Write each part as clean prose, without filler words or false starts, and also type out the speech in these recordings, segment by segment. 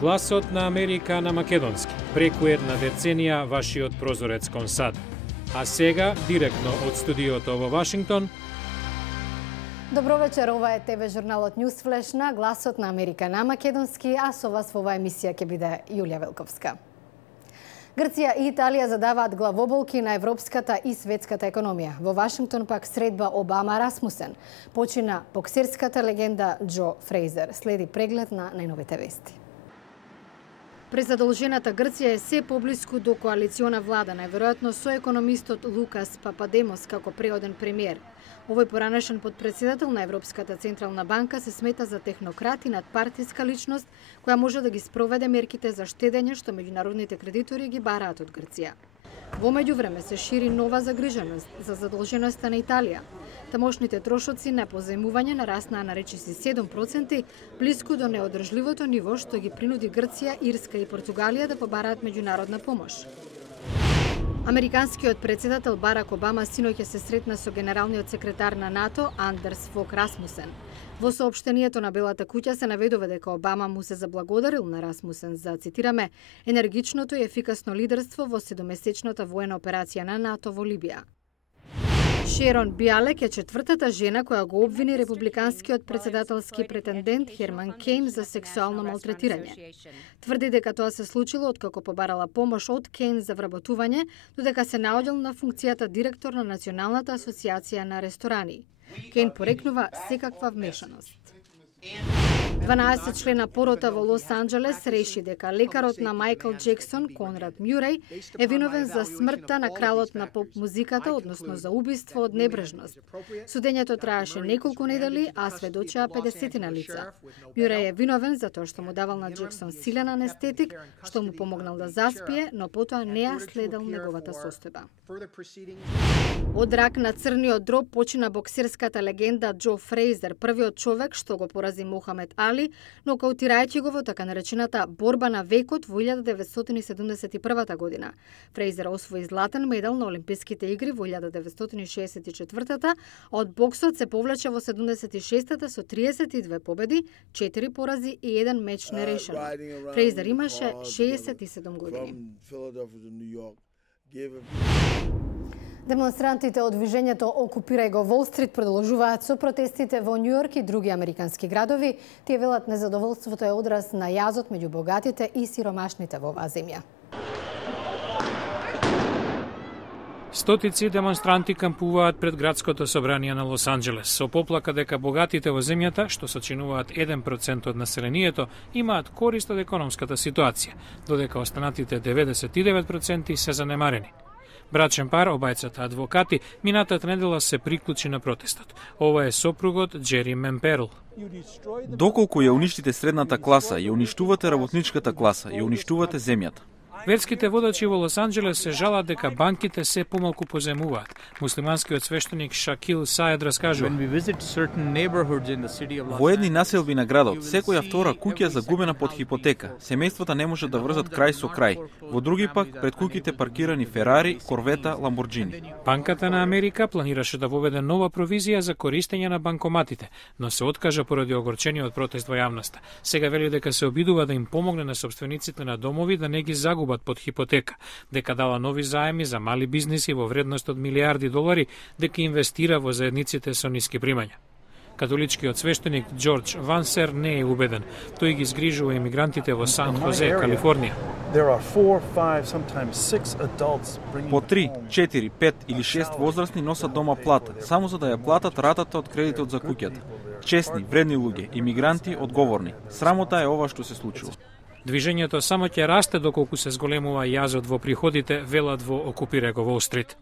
Гласот на Америка на македонски. Преку една деценија вашиот прозорец кон САД. А сега, директно од студиото во Вашингтон. Добро вечер, ова е ТВ журналот Newsflash на Гласот на Америка на македонски, а со вас во оваа емисија ќе биде Јулија Велковска. Грција и Италија задаваат главоболки на европската и светската економија. Во Вашингтон пак средба Обама-Расмусен. Почина боксерската легенда Џо Фрейзер. Следи преглед на најновите вести. Презадолжената Грција е се поблиску до коалициона влада, најверојатно со економистот Лукас Пападемос како преоден премиер. Овој поранешен подпредседател на Европската централна банка се смета за технократ и надпартиска личност која може да ги спроведе мерките за штедење што меѓународните кредитори ги бараат од Грција. Во меѓувреме се шири нова загриженост за задолженоста на Италија. Тамошните трошоци на позајмување нараснаа на речиси 7%, блиску до неодржливото ниво што ги принуди Грција, Ирска и Португалија да побараат меѓународна помош. Американскиот председател Барак Обама синоќа се сретна со генералниот секретар на НАТО Андерс Фок Расмусен. Во соопштението на Белата куќа се наведува дека Обама му се заблагодарил на Расмусен за, цитираме, енергичното и ефикасно лидерство во 7-месечната воена операција на НАТО во Либија. Шерон Биалек е четвртата жена која го обвини републиканскиот председателски претендент Херман Кейн за сексуално малтретирање. Тврди дека тоа се случило откако побарала помош од Кейн за вработување, додека се наоѓал на функцијата директор на Националната асоциација на ресторани. Кейн порекнува секаква вмешаност. 12 члена порота во Лос Анџелес реши дека лекарот на Мајкл Джексон, Конрад Мјуреј, е виновен за смртта на кралот на поп музиката, односно за убиство од небрежност. Судењето траеше неколку недели, а сведочеа 50 лица. Мјуреј е виновен за тоа што му давал на Джексон силен анестетик, што му помогнал да заспие, но потоа не ја следел неговата состојба. Од рак на црниот дроб почина боксерската легенда Џо Фрейзер, првиот човек што го порази Мохамед Али, нокаутирајќи го во така наречената борба на векот во 1971 година. Фрейзер освои златен медал на Олимписките игри во 1964, а од боксот се повлече во 76-та со 32 победи, 4 порази и 1 меч нерешен. Фрейзер имаше 67 години. Демонстрантите од движењето Окупирај го Волл Стрит продолжуваат со протестите во Њу Јорк и други американски градови. Тие велат незадоволството е одраз на јазот меѓу богатите и сиромашните во оваа земја. Стотици демонстранти кампуваат пред градското собрание на Лос Анџелес со поплака дека богатите во земјата, што сочинуваат 1% од населението, имаат корист од економската ситуација, додека останатите 99% се занемарени. Брачен пар, обајцата адвокати, минатата недела се приклучи на протестот. Ова е сопругот Џери Мемперл. Доколку ја уништите средната класа, ја уништувате работничката класа, ја уништувате земјата. Верските водачи во Лос Анџелес се жалат дека банките се помалку позајмуваат. Муслиманскиот свештеник Шакил Саед раскажува: Во едни населби на градот, секоја втора куќа загубена под хипотека. Семејствата не може да врзат крај со крај. Во други пак, пред куќите паркирани Ферари, Корвета, Ламборџини. Банката на Америка планираше да воведе нова провизија за користење на банкоматите, но се откажа поради огорчениот протест во јавноста. Сега вели дека се обидува да им помогне на сопствениците на домови да не ги загубат под хипотека, дека дала нови заеми за мали бизниси во вредност од милиарди долари, дека инвестира во заедниците со ниски примања. Католичкиот свештеник Џорџ Вансер не е убеден. Тој ги згрижува имигрантите во Сан Хозе, Калифорнија. По 3, 4, 5 или 6 возрастни носат дома плата, само за да ја платат ратата од кредитот за куќата. Честни, вредни луѓе, имигранти, одговорни. Срамота е ова што се случува. Движењето само ќе расте доколку се зголемува јазот во приходите, велат во Окупирај го Волл Стрит.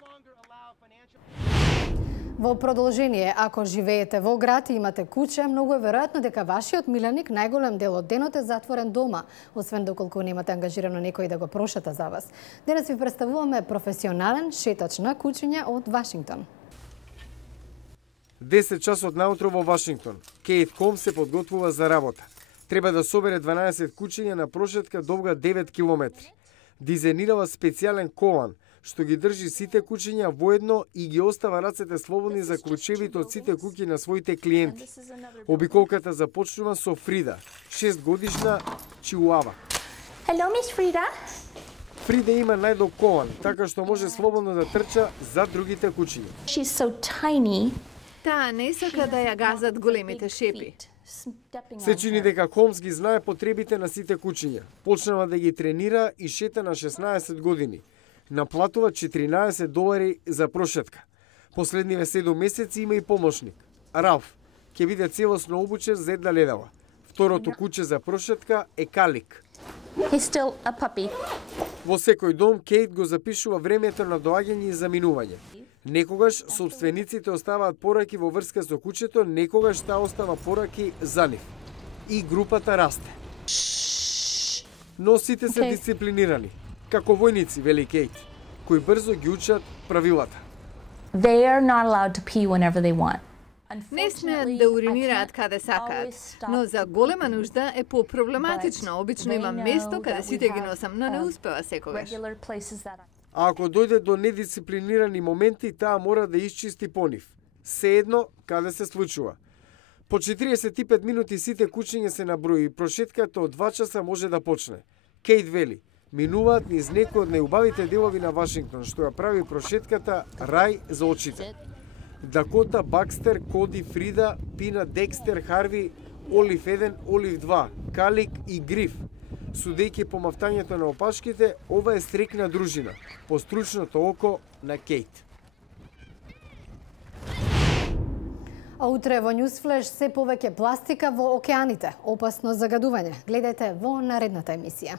Во продолжение, ако живеете во град и имате куќа, многу е веројатно дека вашиот миленик најголем дел од денот е затворен дома, освен доколку немате ангажирано некој да го прошета за вас. Денес ви представуваме професионален шетач на куќиња од Вашингтон. 10 часот наутро во Вашингтон. Кейт Холмс се подготвува за работа. Треба да собере 12 куќиња на прошетка довга 9 километри. Дизајнирала специјален колан, што ги држи сите кучиња воедно и ги остава рацете слободни за клучевите од сите куќи на своите клиенти. Обиколката започнува со Фрида, 6-годишна чиуава. Hello, Miss Frida. Фрида има најдокован, така што може слободно да трча за другите кучиња. She's so tiny. Таа не сака да ја газат големите шепи. Се чини дека Холмс ги знае потребите на сите кучиња. Почнава да ги тренира и шета на 16 години. Наплатува $14 за прошетка. Последниве 7 месеци има и помошник. Ралф ќе биде целосно обучен за една ледала. Второто куче за прошетка е Калик. He's still a puppy. Во секој дом Кейт го запишува времето на доаѓање и заминување. Некогаш собствениците оставаат пораки во врска со кучето, некогаш таа остава пораки за нив. И групата расте. Но сите се дисциплинирани, како војници, вели Кейт, кои брзо ги учат правилата. They are not allowed to pee whenever they want. Не смеат да уринираат каде сакаат, но за голема нужда е по-проблематично. Обично има место каде сите ги носам, но не успева секогаш. А ако дојде до недисциплинирани моменти, таа мора да исчисти по нив. Сеедно каде се случува. По 45 минути сите кучиња се наброи и прошетката од 2 часа може да почне. Кейт вели, минуваат низ некои од најубавите делови на Вашингтон, што ја прави прошетката рај за очите. Дакота, Бакстер, Коди, Фрида, Пина, Декстер, Харви, Олив 1, Олив 2, Калик и Гриф. Судејќи по мафтањето на опашките, ова е стрекна дружина, по стручното око на Кейт. А утре во Newsflash се повеќе пластика во океаните, опасно загадување. Гледајте во наредната емисија.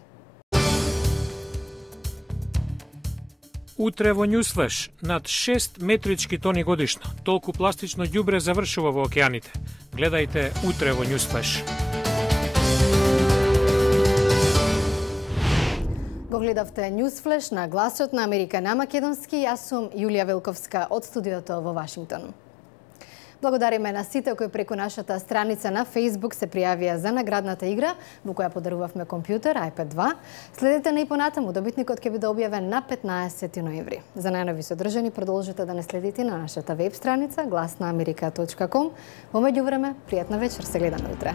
Утре во Newsflash над 6 метрички тони годишно. Толку пластично ѓубре завршува во океаните. Гледајте утре во Newsflash. Го гледавте Newsflash на гласот на Америка на македонски. Јас сум Јулија Велковска од студиото во Вашингтон. Благодариме на сите кои преку нашата страница на Facebook се пријавија за наградната игра, во која подарувавме компјутер iPad 2. Следете на и понатаму, добитникот ќе биде објавен на 15 ноември. За најнови содржини продолжете да не следите на нашата веб страница glasnaamerika.com. Во меѓувреме, пријатна вечер, се гледаме утре.